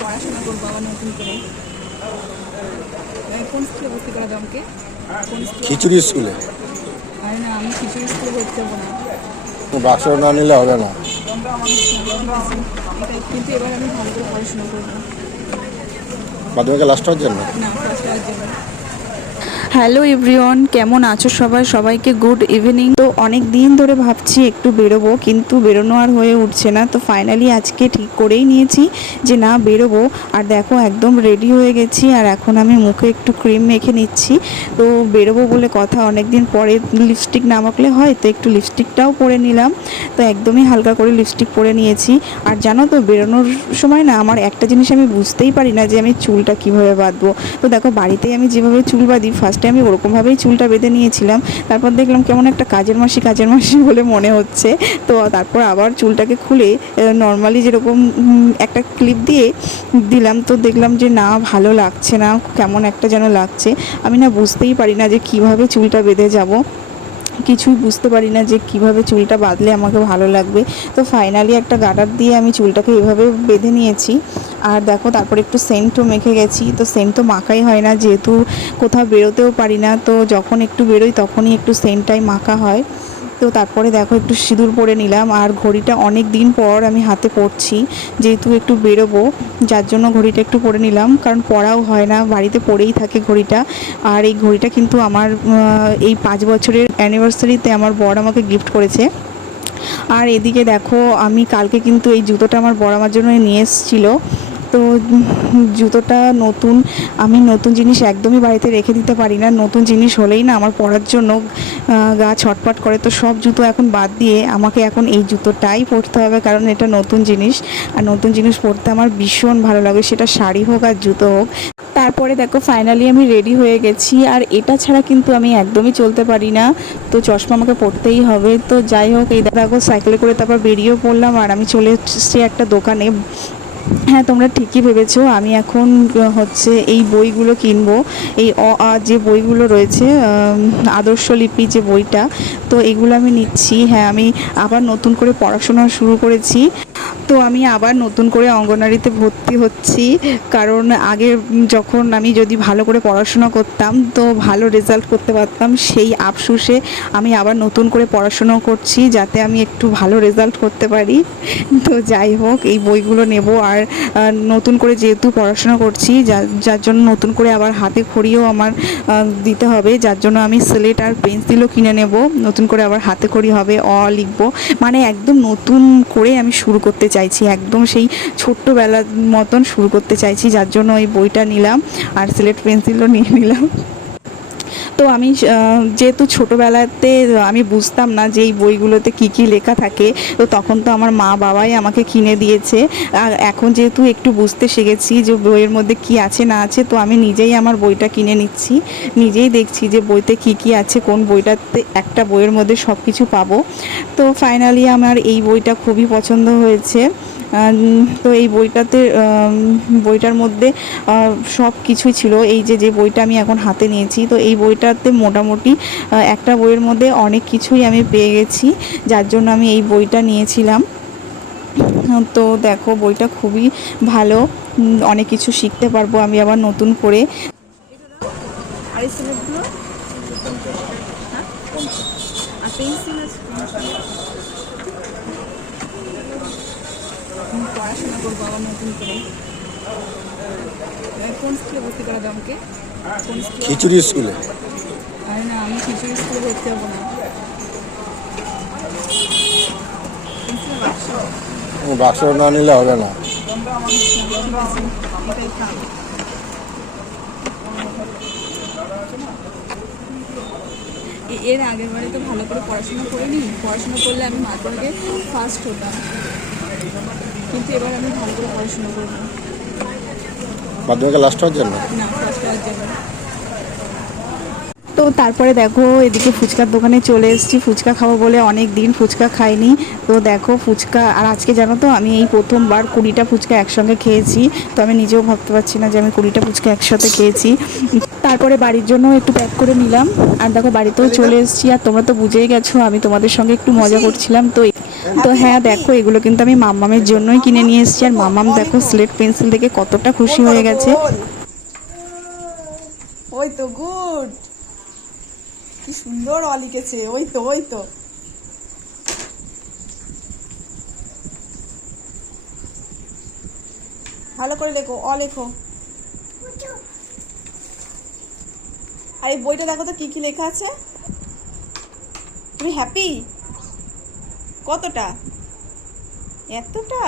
পড়াশোনা করবো আবার নতুন করে। কোন স্কুলে ভর্তি করা দাও আমাকে? কোন স্কুলে? খিচুড়ি স্কুলে। আরে না, আমি খিচুড়ি স্কুলে ভর্তি হবো না। বাক্স না নিলে হবে না। কিন্তু এবার আমি ভালো করে পড়াশোনা করবো। মাধ্যমিকে লাস্ট হওয়ার জন্য। না, ফার্স্ট হওয়ার জন্য। হ্যালো এভরিওয়ান, কেমন আছো সবাই? সবাইকে গুড ইভিনিং। তো অনেক দিন ধরে ভাবছি একটু বেরোবো, কিন্তু বেরোনো আর হয়ে উঠছে না। তো ফাইনালি আজকে ঠিক করেই নিয়েছি যে না, বেরোবো। আর দেখো একদম রেডি হয়ে গেছি, আর এখন আমি মুখে একটু ক্রিম মেখে নিচ্ছি। তো বেরোবো বলে কথা, অনেক দিন পরে লিপস্টিক না মাখলে হয়, তো একটু লিপস্টিকটাও পরে নিলাম। তো একদমই হালকা করে লিপস্টিক পরে নিয়েছি। আর জানো তো, বেরোনোর সময় না আমার একটা জিনিস আমি বুঝতেই পারি না যে আমি চুলটা কীভাবে বাঁধবো। তো দেখো, বাড়িতেই আমি যেভাবে চুল বাঁধি, ফার্স্টে আমি ওরকমভাবেই চুলটা বেঁধে নিয়েছিলাম। তারপর দেখলাম কেমন একটা কাজের মাসি বলে মনে হচ্ছে। তো তারপর আবার চুলটাকে খুলে নর্মালি যেরকম একটা ক্লিপ দিয়ে দিলাম। তো দেখলাম যে না, ভালো লাগছে না, কেমন একটা যেন লাগছে। আমি না বুঝতেই পারি না যে কিভাবে চুলটা বেঁধে যাব, কিছুই বুঝতে পারি না যে কিভাবে চুলটা বাঁধলে আমাকে ভালো লাগবে। তো ফাইনালি একটা গার্ডার দিয়ে আমি চুলটাকে এভাবে বেঁধে নিয়েছি। আর দেখো, তারপর একটু সেন্টও মেখে গেছি। তো সেন্ট তো মাখাই হয় না, যেহেতু কোথাও বেরোতেও পারি না। তো যখন একটু বেরোই তখনই একটু সেন্টটাই মাখা হয়। তো তারপরে দেখো একটু সিঁদুর পরে নিলাম। আর ঘড়িটা অনেক দিন পর আমি হাতে পরছি, যেহেতু একটু বেরোবো, যার জন্য ঘড়িটা একটু পরে নিলাম। কারণ পরাও হয় না, বাড়িতে পরেই থাকে ঘড়িটা। আর এই ঘড়িটা কিন্তু আমার এই 5 বছরের অ্যানিভার্সারিতে আমার বর আমাকে গিফট করেছে। আর এদিকে দেখো, আমি কালকে কিন্তু এই জুতোটা আমার বর আমার জন্য নিয়ে এসেছিলো। তো জুতোটা নতুন, আমি নতুন জিনিস একদমই বাড়িতে রেখে দিতে পারি না। নতুন জিনিস হলেই না আমার পরার জন্য গা ছটফট করে। তো সব জুতো এখন বাদ দিয়ে আমাকে এখন এই জুতোটাই পরতে হবে, কারণ এটা নতুন জিনিস। আর নতুন জিনিস পরতে আমার ভীষণ ভালো লাগে, সেটা শাড়ি হোক আর জুতো হোক। তারপরে দেখো ফাইনালি আমি রেডি হয়ে গেছি। আর এটা ছাড়া কিন্তু আমি একদমই চলতে পারি না, তো চশমা আমাকে পরতেই হবে। তো যাই হোক, এই দেখো সাইকেলে করে তারপর বেরিয়েও পড়লাম। আর আমি চলে এসেছি একটা দোকানে। হ্যাঁ, তোমরা ঠিকই ভেবেছো, আমি এখন হচ্ছে এই বইগুলো কিনবো। এই যে বইগুলো রয়েছে, আদর্শ লিপি যে বইটা, তো এগুলো আমি নিচ্ছি। হ্যাঁ, আমি আবার নতুন করে পড়াশোনা শুরু করেছি। তো আমি আবার নতুন করে অঙ্গনওয়াড়িতে ভর্তি হচ্ছি। কারণ আগে যখন আমি যদি ভালো করে পড়াশোনা করতাম তো ভালো রেজাল্ট করতে পারতাম, সেই আফসোসে আমি আবার নতুন করে পড়াশোনা করছি, যাতে আমি একটু ভালো রেজাল্ট করতে পারি। তো যাই হোক, এই বইগুলো নেব। আর নতুন করে যেহেতু পড়াশোনা করছি, যার জন্য নতুন করে আবার হাতে খড়িও আমার দিতে হবে, যার জন্য আমি স্লেট আর পেন্সিলও কিনে নেব। নতুন করে আবার হাতে খড়ি হবে, লিখব। মানে একদম নতুন করে আমি শুরু করতে চাইছি, একদম সেই ছোট্টবেলার মতন শুরু করতে চাইছি, যার জন্য এই বইটা নিলাম। আর স্লেট পেন্সিলও নিয়ে নিলাম। তো আমি যেহেতু ছোটোবেলাতে আমি বুঝতাম না যে এই বইগুলোতে কী কী লেখা থাকে, তো তখন তো আমার মা বাবাই আমাকে কিনে দিয়েছে। আর এখন যেহেতু একটু বুঝতে শিখেছি যে বইয়ের মধ্যে কী আছে না আছে, তো আমি নিজেই আমার বইটা কিনে নিচ্ছি, নিজেই দেখছি যে বইতে কী কী আছে, কোন বইটাতে একটা বইয়ের মধ্যে সব কিছু পাবো। তো ফাইনালি আমার এই বইটা খুবই পছন্দ হয়েছে। তো এই বইটার মধ্যে সব কিছুই ছিল। এই যে বইটা আমি এখন হাতে নিয়েছি, তো এই বইটাতে মোটামুটি একটা বইয়ের মধ্যে অনেক কিছুই আমি পেয়ে গেছি, যার জন্য আমি এই বইটা নিয়েছিলাম। তো দেখো, বইটা খুবই ভালো, অনেক কিছু শিখতে পারবো আমি আবার নতুন করে। আর এই সিলেটগুলো, হ্যাঁ, আর পেন্সিল আছে। পড়াশোনা করবো আবার নতুন করে। কোন স্কুলে ভর্তি করা দাও আমাকে? কোন স্কুলে? খিচুড়ি স্কুলে। আরে না, আমি খিচুড়ি স্কুলে ভর্তি হবো না। বাক্স না নিলে হবে না। এর আগের বারে তো ভালো করে পড়াশোনা করিনি, পড়াশোনা করলে আমি মাধ্যমিকে ফার্স্ট হতাম, কিন্তু এবার আমি ভালো করে পড়াশোনা করবো। মাধ্যমিকে লাস্ট হওয়ার জন্য। না, ফার্স্ট হওয়ার জন্য। তো তারপরে দেখো, এদিকে ফুচকার দোকানে চলে এসেছি, ফুচকা খাবো বলে অনেক দিন ফুচকা খাইনি। তো দেখো ফুচকা, আর আজকে জানো তো আমি এই প্রথমবার 20টা ফুচকা একসঙ্গে খেয়েছি। তো আমি নিজেও ভাবতে পারছি না যে আমি 20টা ফুচকা একসাথে খেয়েছি। তারপরে বাড়ির জন্য একটু প্যাক করে নিলাম। আর দেখো বাড়িতেও চলে এসেছি। আর তোমরা তো বুঝেই গেছো আমি তোমাদের সঙ্গে একটু মজা করছিলাম। তো তো হ্যাঁ দেখো এগুলো কিন্তু আমি মাম্মামের জন্যই কিনে নিয়ে এসেছি আর মাম্মাম দেখো স্লেট পেন্সিল দেখে কতটা খুশি হয়ে গেছে। ওই তো গুড, কি সুন্দর অ লিখেছে। ওই তো ওই তো, ভালো করে লেখো, অ লেখো। আর এই বইটা দেখো তো কি কি লেখা আছে। তুমি হ্যাপি? কতটা? এতটা?